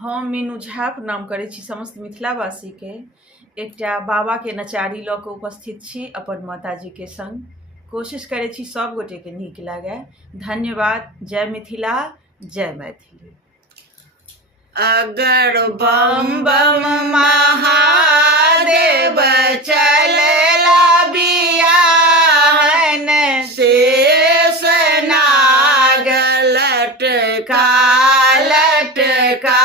हम मीनू झा प्रणाम करै छी समस्त मिथिलावासी के। एकटा बाबा के नचारी लऽ कऽ उपस्थित छी अपन माताजी के संग। कोशिश करै छी सब गोटे के नीक लागे। धन्यवाद। जय मिथिला, जय मैथिली। अगर बम बम महादेव चलेला बियाहन, शेष नाग लटका लटका।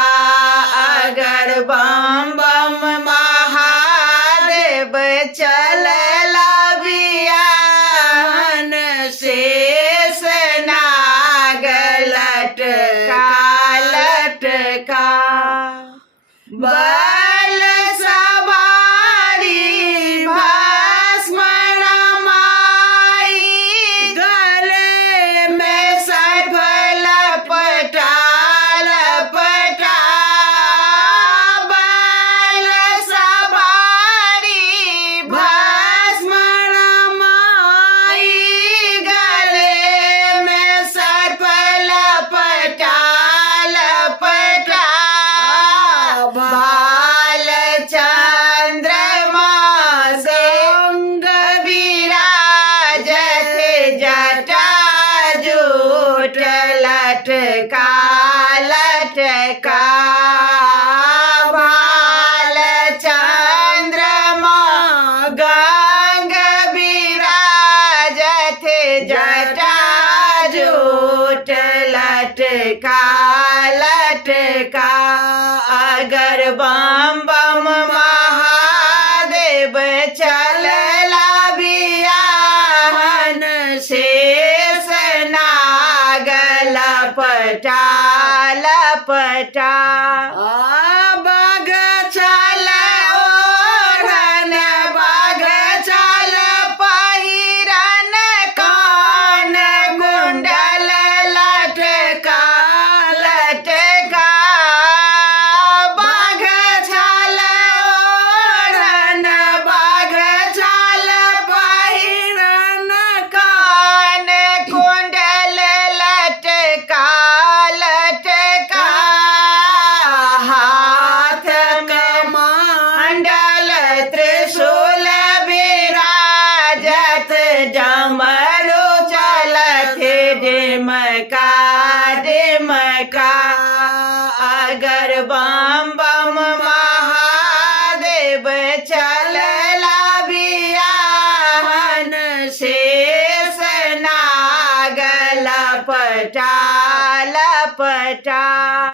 अगर बम बम महादेव चलेला बियाहन, शेष नाग लटका लटका। बल सवारी भस्म रमाई, गले में सर्प लपटा लपटा। बल सवारी भस्म रमाई, गले में सर्प लपटा लपटा। भाल चंद्रमा संग विराजत, जटा जूट लटका लटका। भाल चंद्रमा गंग विराजत, जटा जूट लटका लटका। अगर बम बम महादेव चलेला बियाहन, शेष नाग लपटा लपटा। बाघ चल ओढ़न, बाघ चल पहिरन, कान कुंडल लटका लटका। बाघ चल ओढ़न, बाघ चल पहिरन, कान कुंडल लटका लटका। हाथ कमंडल त्रिशूल विराजत, डमरू चलत डिमका डिमका। अगर